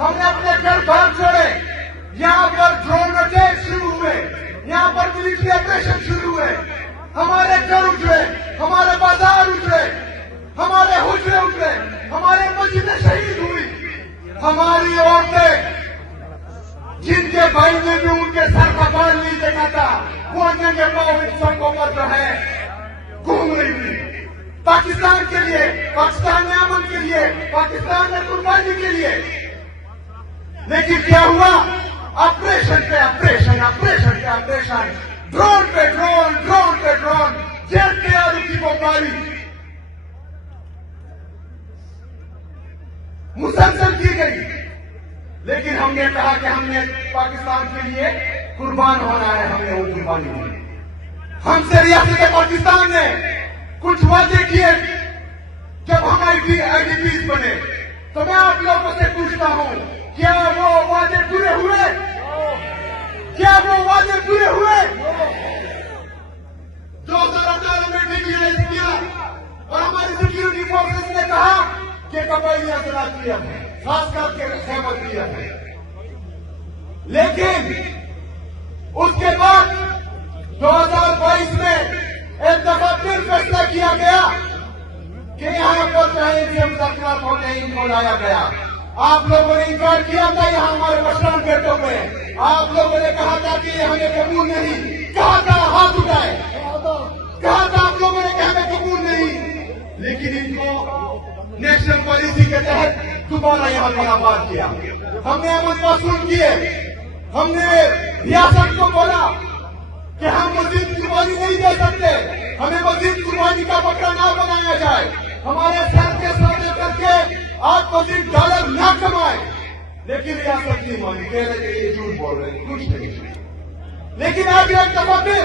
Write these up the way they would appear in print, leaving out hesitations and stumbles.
ہم نے اپنے گھر بار چھوڑے، یہاں پر ڈرون اٹیک شروع ہوئے، یہاں پر ملٹری آپریشن شروع ہوئے، ہمارے گھر اجڑے، ہمارے بازار اجڑے، ہمارے حجرے اجڑے، ہمارے مسجدیں شہید ہوئی، ہماری عورتیں جن کے بھائی نے بھی ان کے سر کا بال نہیں دیکھا تھا وہ ننگے پاؤں ان سڑکوں پر جو ہے گھوم رہی تھی پاکستان کے لیے، پاکستان میں امن کے لیے، پاکستان میں قربانی کے لیے. لیکن کیا ہوا؟ آپریشن پہ آپریشن، آپریشن پہ آپریشن، ڈرون پہ ڈرون، ڈرون پہ ڈرون، جیٹ کے آلو کی بمباری مسلسل کی گئی. لیکن ہم نے کہا کہ ہم نے پاکستان کے لیے قربان ہونا ہے، ہم نے وہ قربانی دی. ہم سے ریاست پاکستان نے کچھ وعدے کیے جب ہم آئی ڈی پیز بنے، تو میں آپ لوگوں سے پوچھتا ہوں کیا وہ وعدے پورے ہوئے؟ کیا وہ وعدے پورے ہوئے؟ 2018 میں ڈیکلیئر کیا اور ہماری سیکورٹی فورسز نے کہا کہ قبائلی اضلاع کیا ہے، خاص کر کے خیبر کیا ہے. لیکن اس کے بعد 2022 میں ایک دفعہ پھر فیصلہ کیا گیا کہ یہاں پر چاہے کہ مذاکرات ہوتے ہیں، ان کو لایا گیا. آپ لوگوں نے انکار کیا تھا یہاں ہمارے مشران بیٹوں میں، آپ لوگوں نے کہا تھا کہ یہ ہمیں قبول نہیں، کہا تھا ہاتھ اٹھائے، کہا تھا آپ لوگوں نے کہ ہمیں قبول نہیں. لیکن ان کو نیشنل پالیسی کے تحت دوبارہ یہاں پر آباد کیا. ہم نے امن وصول کیے، ہم نے ریاست کو بولا کہ ہم مزید قربانی نہیں دے سکتے، ہمیں مزید قربانی کا بکرا نہ بنایا جائے، ہمارے سر کے سودا کر کے آپ مزید ڈالر نہ کمائے. لیکن ریاست نہیں مانی، کہہ رہے کہ یہ جھوٹ بول رہے ہیں، کچھ نہیں. لیکن آج ایک دفعہ پھر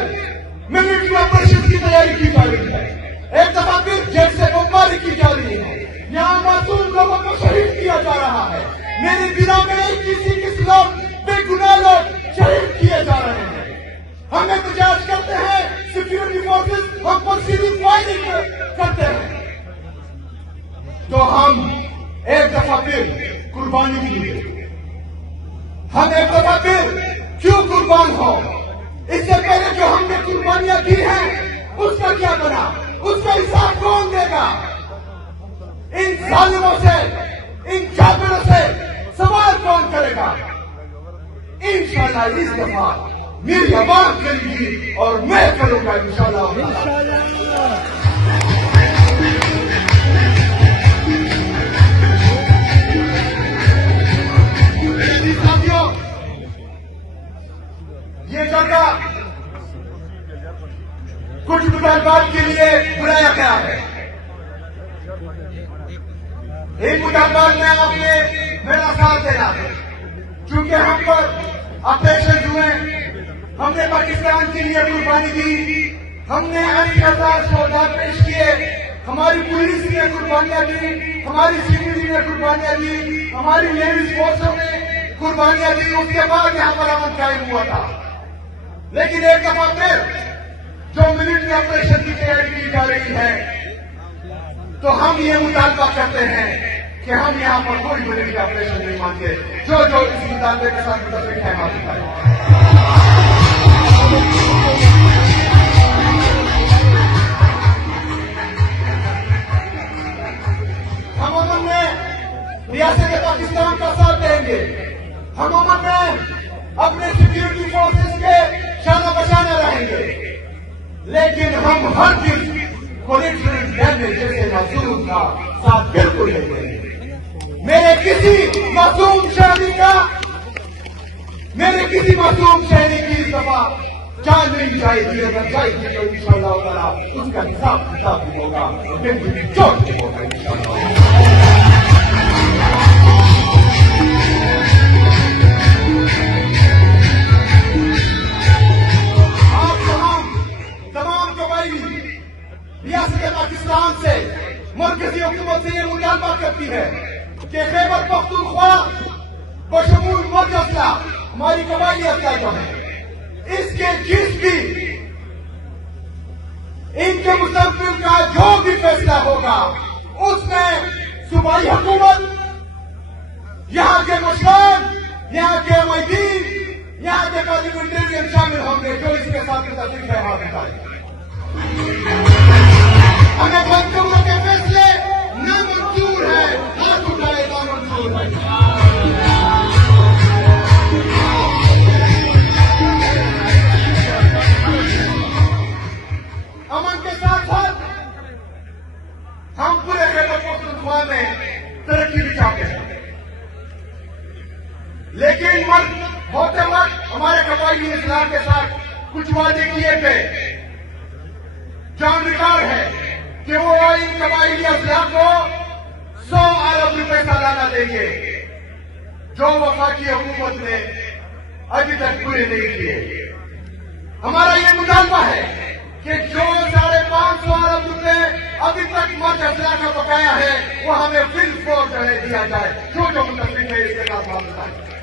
ملٹری آپریشن کی تیاری کی جا رہی ہے، ایک دفعہ پھر جیل سے بمباری کی جا رہی ہے، یہاں معصوم لوگوں کو شہید کیا جا رہا ہے. میری بنا میں 21 لوگ بے گناہ لوگ شہید کیے جا رہے ہیں. ہم احتجاج کرتے ہیں، سیکورٹی فورسز ہم پر سیدھی فائرنگ کرتے ہیں. تو ہم ایک دفعہ پھر قربانی کیے، ہم ایک دفعہ پھر کیوں قربان ہو؟ اس سے پہلے جو ہم نے قربانیاں دی ہیں اس کا کیا بنا؟ اس کا حساب کون دے گا؟ ان ظالموں سے، ان جابروں سے سوال کون کرے گا؟ انشاءاللہ اس دفعہ میری عوام کرے گی اور میں کروں گا انشاءاللہ. ساتھیوں، یہ جگہ کچھ مطالبات کے لیے بلایا گیا ہے. ایک مطالبات میں آپ نے میرا ساتھ دینا ہے، چونکہ ہم پر آپریشن ہوئے، ہم نے پاکستان کے لیے قربانی دی، ہم نے 80,000 شہداء پیش کیے، ہماری پولیس نے قربانیاں دی، ہماری سیکورٹی نے قربانیاں دی، ہماری نیوی فورسوں نے قربانیاں دی. اس کے بعد یہاں پر امن قائم ہوا تھا. لیکن ایک دفعہ پھر جو ملٹری آپریشن کی تیاری کی جا رہی ہے، تو ہم یہ مطالبہ کرتے ہیں کہ ہم یہاں پر کوئی ملٹری آپریشن نہیں مانتے. جو اس مطالبے کے ساتھ متفق ہے ہاتھ اٹھائے. ہم امن میں ریاست پاکستان کا ساتھ دیں گے، ہم امن میں اپنے سیکورٹی فورسز کے شانہ بشانہ رہیں گے. لیکن ہم ہر چیز کولیٹرل ڈیمیج جیسے معصوم کا ساتھ بالکل نہیں دیں گے. میرے کسی معصوم شہری کی اس دفعہ جان نہیں جائے گی. اگر جائے گی تو انشاءاللہ تعالیٰ اس کا حساب کتاب بھی ہوگا، چوٹ بھی ہوگا انشاءاللہ. ریاست پاکستان سے، مرکزی حکومت سے یہ مطالبہ کرتی ہے کہ خیبر پختونخوا بشمول مرکز اضلاع، ہماری قبائلی اضلاع جو ہے، اس کے جس بھی ان کے مستقبل کا جو بھی فیصلہ ہوگا اس میں صوبائی حکومت، یہاں کے اشخاص یہاں کے معیدین یہاں کے پارلیمنٹرین شامل ہوں گے جو اس کے ساتھ تصدیق ہے ہاتھ اٹھائیں. ہمیں بندوقوں کے فیصلے نامنظور ہے. ہاتھ اٹھائے نامنظور ہے. امن کے ساتھ ساتھ ہم پورے خیبر پختونخوا میں ترقی بھی چاہتے ہیں. لیکن ہوتے وقت ہمارے قبائلی اضلاع کے ساتھ کچھ وعدے کیے تھے. جان ریکارڈ ہے کہ وہ ان قبائلی اضلاع کو 100 ارب روپے سالانہ دیں گے جو وفاقی حکومت نے ابھی تک پورے نہیں کیے. ہمارا یہ مطالبہ ہے کہ جو 550 ارب روپے ابھی تک مرج اضلاع کا بقایا ہے وہ ہمیں بالفور دیا جائے. جو متفق ہے اس کے ساتھ